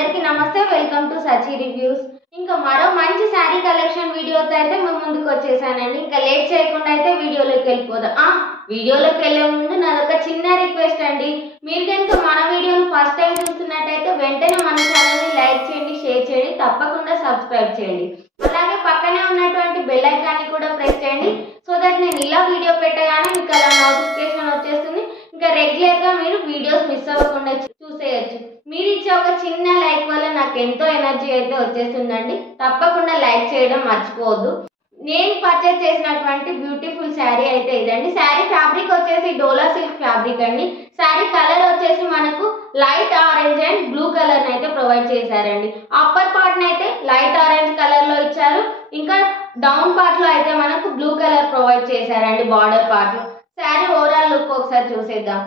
అందరికీ నమస్తే, welcome to సచి reviews. ఇంకా మరో మంచి శారీ కలెక్షన్ వీడియోతో అయితే మేము ముందుకు వచ్చేసానండి. ఇంకా లేట్ చేయకుండా అయితే వీడియోలోకి వెళ్ళిపోదాం. వీడియోలోకి వెళ్ళే ముందు నాదొక చిన్న రిక్వెస్ట్ అండి. మీరు కనుక మన వీడియోని ఫస్ట్ టైం చూస్తున్నట్టయితే వెంటనే మన ఛానల్ని లైక్ చేయండి, షేర్ చేయండి, తప్పకుండా సబ్స్క్రైబ్ చేయండి. అలాగే పక్కనే ఉన్నటువంటి బెల్ ఐకాన్ని కూడా ప్రెస్ చేయండి. సో దట్ నేను ఇలా వీడియో పెట్టగానే మీకు అలా నోటిఫికేషన్ వచ్చేస్తుంది. ఇంకా రెగ్యులర్గా మీరు వీడియోస్ మిస్ అవ్వకుండా చూసేయచ్చు. మీరు ఇచ్చే ఒక చిన్న లైక్ వల్ల నాకు ఎంతో ఎనర్జీ అయితే వచ్చేస్తుందండి. తప్పకుండా లైక్ చేయడం మర్చిపోవద్దు. నేను పర్చేస్ చేసినటువంటి బ్యూటిఫుల్ శారీ అయితే ఇదండి. శారీ ఫ్యాబ్రిక్ వచ్చేసి డోలా సిల్క్ ఫ్యాబ్రిక్ అండి. శారీ కలర్ వచ్చేసి మనకు light orange and blue colour అయితే ప్రొవైడ్ చేశారండి. అప్పర్ పార్ట్ అయితే లైట్ ఆరెంజ్ కలర్ లో ఇచ్చారు. ఇంకా డౌన్ పార్ట్ లో అయితే మనకు బ్లూ కలర్ ప్రొవైడ్ చేశారండి బార్డర్ పార్ట్ లో. శారీ ఓవరాల్ లుక్ ఒకసారి చూసేద్దాం.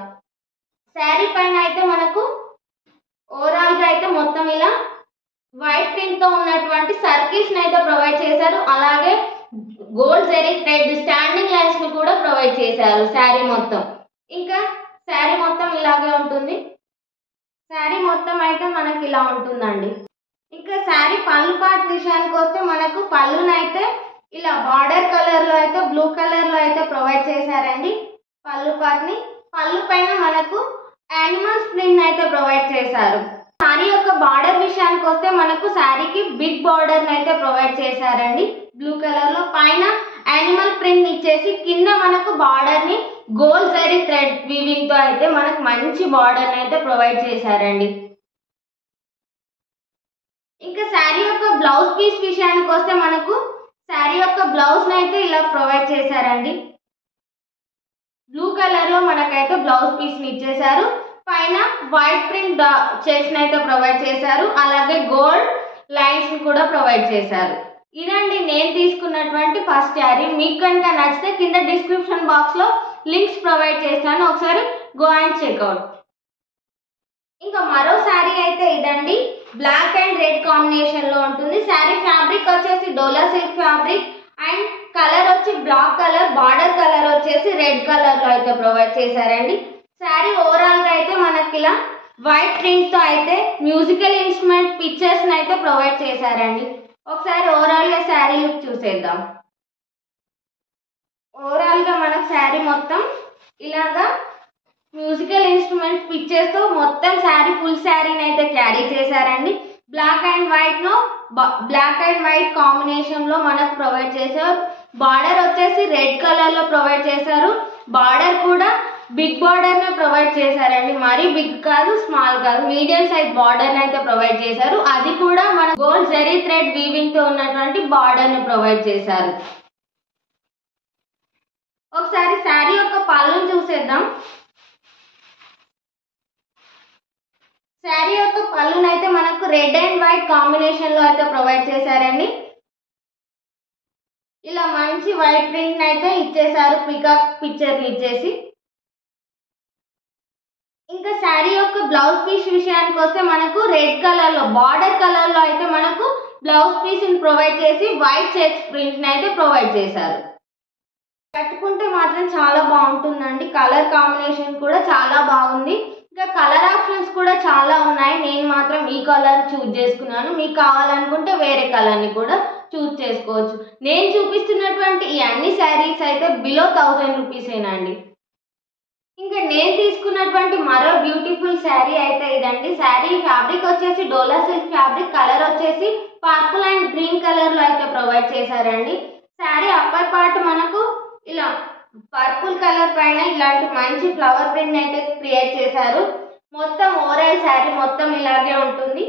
శారీ పైన అయితే మనకు ఓవరాల్ గా అయితే మొత్తం ఇలా వైట్ ప్రింట్ తో ఉన్నటువంటి సర్కిల్స్ అయితే ప్రొవైడ్ చేశారు. అలాగే gold zari thread standing lines ని కూడా ప్రొవైడ్ చేశారు శారీ మొత్తం. ఇంకా శారీ మొత్తం ఇలాగే ఉంటుంది. శారీ మొత్తం అయితే మనకి ఇలా ఉంటుందండి. ఇంకా శారీ పళ్ళు పార్ట్ విషయానికి వస్తే మనకు పళ్ళునైతే ఇలా బార్డర్ కలర్ లో అయితే బ్లూ కలర్ లో అయితే ప్రొవైడ్ చేశారండి. పళ్ళు పార్ట్ ని పళ్ళు పైన మనకు యానిమల్స్ ప్రింట్ అయితే ప్రొవైడ్ చేశారు. శారీ యొక్క బార్డర్ విషయానికి వస్తే మనకు శారీకి బిగ్ బార్డర్ అయితే ప్రొవైడ్ చేశారండి. బ్లూ కలర్ లో పైన యానిమల్ ప్రింట్ ఇచ్చేసి కింద మనకు బార్డర్ ని గోల్డ్ జరీ థ్రెడ్ వీవింగ్ తో అయితే మనకు మంచి బార్డర్ అయితే ప్రొవైడ్ చేశారండి. ఇంకా శారీ యొక్క బ్లౌజ్ పీస్ విషయానికి వస్తే మనకు శారీ యొక్క బ్లౌజ్ అయితే ఇలా ప్రొవైడ్ చేశారండి. బ్లూ కలర్ లో మనకైతే బ్లౌజ్ పీస్ ని ఇచ్చేసారు. పైన వైట్ ప్రింట్ చెక్స్ అయితే ప్రొవైడ్ చేశారు. అలాగే గోల్డ్ లైన్స్ ని కూడా ప్రొవైడ్ చేశారు. ఇదండి నేను తీసుకున్నటువంటి ఫస్ట్ శారీ. మీకు కనుక నచ్చితే కింద డిస్క్రిప్షన్ బాక్స్ లో లింక్స్ ప్రొవైడ్ చేస్తాను, ఒకసారి గో అండ్ చెక్అవుట్. ఇంకా మరో శారీ అయితే ఇదండి. బ్లాక్ అండ్ రెడ్ కాంబినేషన్ లో ఉంటుంది. శారీ ఫ్యాబ్రిక్ వచ్చేసి డోలా సిల్క్ ఫ్యాబ్రిక్ అండ్ కలర్ వచ్చి బ్లాక్ కలర్, బార్డర్ కలర్ వచ్చేసి రెడ్ కలర్ లో అయితే ప్రొవైడ్ చేశారండి. శారీ ఓవరాల్ గా అయితే మనకి ఇలా వైట్ ప్రింట్ తో అయితే మ్యూజికల్ ఇన్స్ట్రుమెంట్ పిక్చర్స్ అయితే ప్రొవైడ్ చేశారండి. ఒకసారి ఓవరాల్ గా శారీ లుక్ చూసేద్దాం. ఓవరాల్ గా మనకు శారీ మొత్తం ఇలాగా మ్యూజికల్ ఇన్స్ట్రుమెంట్ పిక్చర్స్ తో మొత్తం శారీ ఫుల్ శారీని అయితే క్యారీ చేశారండి. బ్లాక్ అండ్ వైట్ కాంబినేషన్ లో మనకు ప్రొవైడ్ చేశారు. బార్డర్ వచ్చేసి రెడ్ కలర్ లో ప్రొవైడ్ చేశారు. బార్డర్ కూడా బిగ్ బార్డర్ నే ప్రొవైడ్ చేశారండి. మరీ బిగ్ కాదు, స్మాల్ కాదు, మీడియం సైజ్ బార్డర్ అయితే ప్రొవైడ్ చేశారు. అది కూడా మన గోల్డ్ జరీ థ్రెడ్ వీవింగ్ తో ఉన్నటువంటి బార్డర్ ని ప్రొవైడ్ చేశారు. ఒకసారి శారీ యొక్క పళ్ళును చూసేద్దాం. శారీ యొక్క పళ్ళునైతే మనకు రెడ్ అండ్ వైట్ కాంబినేషన్ లో అయితే ప్రొవైడ్ చేశారండి. ఇలా మంచి వైట్ ప్రింట్ అయితే ఇచ్చేసారు, పికాక్ పిక్చర్ ఇచ్చేసి. ఇంకా శారీ యొక్క బ్లౌజ్ పీస్ విషయానికి వస్తే మనకు రెడ్ కలర్ లో బార్డర్ కలర్ లో అయితే మనకు బ్లౌజ్ పీస్ ని ప్రొవైడ్ చేసి వైట్ చెక్స్ ప్రింట్ అయితే ప్రొవైడ్ చేశారు. కట్టుకుంటే మాత్రం చాలా బాగుంటుందండి. కలర్ కాంబినేషన్ కూడా చాలా బాగుంది. ఇంకా కలర్ ఆప్షన్స్ కూడా చాలా ఉన్నాయి. నేను మాత్రం ఈ కలర్ చూజ్ చేసుకున్నాను. మీకు కావాలనుకుంటే వేరే కలర్ని కూడా చూజ్ చేసుకోవచ్చు. నేను చూపిస్తున్నటువంటి ఈ అన్ని శారీస్ అయితే బిలో 1000 రూపీసేనండి. ఇంకా నేను తీసుకున్నటువంటి మరో బ్యూటిఫుల్ శారీ అయితే ఇదండి. శారీ ఫ్యాబ్రిక్ వచ్చేసి డోలా సిల్క్ ఫ్యాబ్రిక్, కలర్ వచ్చేసి పర్పుల్ అండ్ గ్రీన్ కలర్ లో అయితే ప్రొవైడ్ చేశారండి. శారీ అప్పర్ పార్ట్ మనకు ఇలా పర్పుల్ కలర్ పైన ఇలాంటి మంచి ఫ్లవర్ ప్రింట్ అయితే క్రియేట్ చేశారు. మొత్తం ఓవరాల్ శారీ మొత్తం ఇలాగే ఉంటుంది.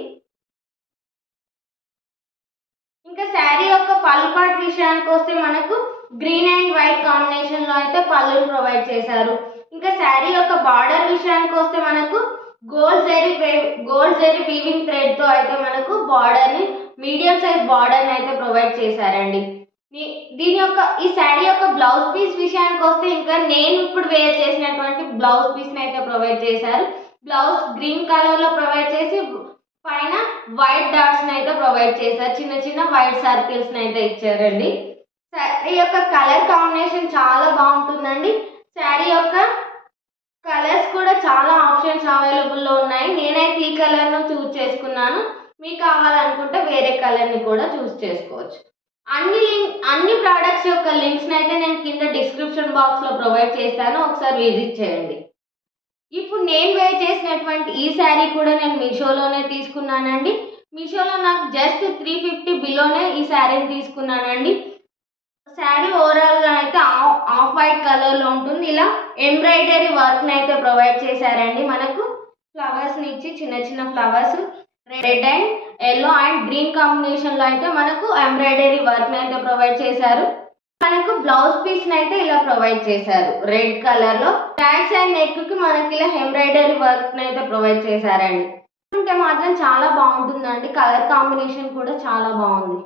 ఇంకా శారీ యొక్క పళ్ళు పార్ట్ విషయానికి వస్తే మనకు గ్రీన్ అండ్ వైట్ కాంబినేషన్ లో అయితే పళ్ళును ప్రొవైడ్ చేశారు. ఇంకా శారీ యొక్క బార్డర్ విషయానికి వస్తే మనకు గోల్డ్ జరీ వీవింగ్ థ్రెడ్ తో అయితే మనకు బార్డర్ ని మీడియం సైజ్ బార్డర్ అయితే ప్రొవైడ్ చేశారండి. దీని యొక్క ఈ శారీ యొక్క బ్లౌజ్ పీస్ విషయానికి వస్తే ఇంకా నేను ఇప్పుడు వేర్ చేసినటువంటి బ్లౌజ్ పీస్ అయితే ప్రొవైడ్ చేశారు. బ్లౌజ్ గ్రీన్ కలర్ లో ప్రొవైడ్ చేసి పైన వైట్ డాట్స్ అయితే ప్రొవైడ్ చేశారు. చిన్న చిన్న వైట్ సర్కిల్స్ అయితే ఇచ్చారండి. శారీ యొక్క కలర్ కాంబినేషన్ చాలా బాగుంటుందండి. శారీ యొక్క కలర్స్ కూడా చాలా ఆప్షన్స్ అవైలబుల్లో ఉన్నాయి. నేనైతే ఈ కలర్ను చూస్ చేసుకున్నాను. మీకు కావాలనుకుంటే వేరే కలర్ని కూడా చూస్ చేసుకోవచ్చు. అన్ని ప్రోడక్ట్స్ యొక్క లింక్స్ని అయితే నేను కింద డిస్క్రిప్షన్ బాక్స్లో ప్రొవైడ్ చేస్తాను, ఒకసారి విజిట్ చేయండి. ఇప్పుడు నేను వేర్ చేసినటువంటి ఈ శారీ కూడా నేను మీషోలోనే తీసుకున్నానండి. మీషోలో నాకు జస్ట్ 350 బిలోనే ఈ శారీని తీసుకున్నానండి. శారీ ఓవరాల్గా అయితే ఆఫ్ వైట్ కలర్లో ఉంటుంది. ఇలా ఎంబ్రాయిడరీ వర్క్ని అయితే ప్రొవైడ్ చేశారండి. మనకు ఫ్లవర్స్ని ఇచ్చి చిన్న చిన్న flowers red and yellow and green కాంబినేషన్లో అయితే మనకు ఎంబ్రాయిడరీ వర్క్ని అయితే ప్రొవైడ్ చేశారు. మనకు బ్లౌజ్ పీస్ని అయితే ఇలా ప్రొవైడ్ చేశారు రెడ్ కలర్లో. హ్యాండ్స్ అండ్ నెక్కి మనకి ఇలా ఎంబ్రాయిడరీ వర్క్ని అయితే ప్రొవైడ్ చేశారండి. ఉంటే మాత్రం చాలా బాగుంటుందండి. కలర్ కాంబినేషన్ కూడా చాలా బాగుంది.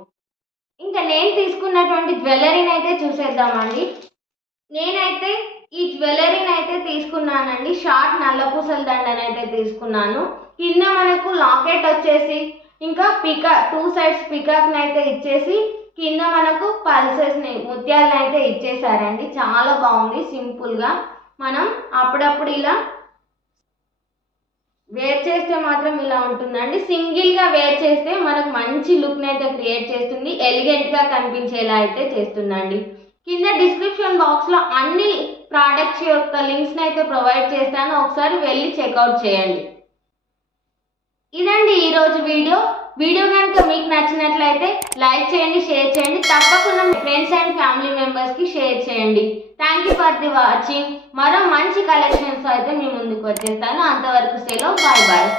ఇంకా నేను తీసుకున్నటువంటి జ్యువెలరీని అయితే చూసేద్దామండి. నేనైతే ఈ జ్యువెలరీని అయితే తీసుకున్నానండి. షార్ట్ నల్లపూసల దండని అయితే తీసుకున్నాను. కింద మనకు లాకెట్ వచ్చేసి ఇంకా టూ సైడ్స్ పికాక్ని అయితే ఇచ్చేసి కింద మనకు పల్సెస్ని ముత్యాలను అయితే ఇచ్చేసారండి. చాలా బాగుంది. సింపుల్గా మనం అప్పుడప్పుడు ఇలా వేర్ చేస్తే మాత్రం ఇలా ఉంటుందండి. సింగిల్గా వేర్ చేస్తే మనకు మంచి లుక్ని అయితే క్రియేట్ చేస్తుంది, ఎలిగెంట్గా కనిపించేలా అయితే చేస్తుందండి. కింద డిస్క్రిప్షన్ బాక్స్లో అన్ని ప్రోడక్ట్స్ యొక్క లింక్స్ని అయితే ప్రొవైడ్ చేస్తాను, ఒకసారి వెళ్ళి చెక్అవుట్ చేయండి. ఇదండి ఈరోజు వీడియో కనుక మీకు నచ్చినట్లయితే లైక్ చేయండి, షేర్ చేయండి, తప్పకుండా మీ ఫ్రెండ్స్ అండ్ ఫ్యామిలీ మెంబర్స్కి షేర్ చేయండి. Thank you for the watching. మరో మంచి కలెక్షన్స్ అయితే మీ ముందుకు వచ్చేస్తాను. అంతవరకు సెలవు, బాయ్ బాయ్.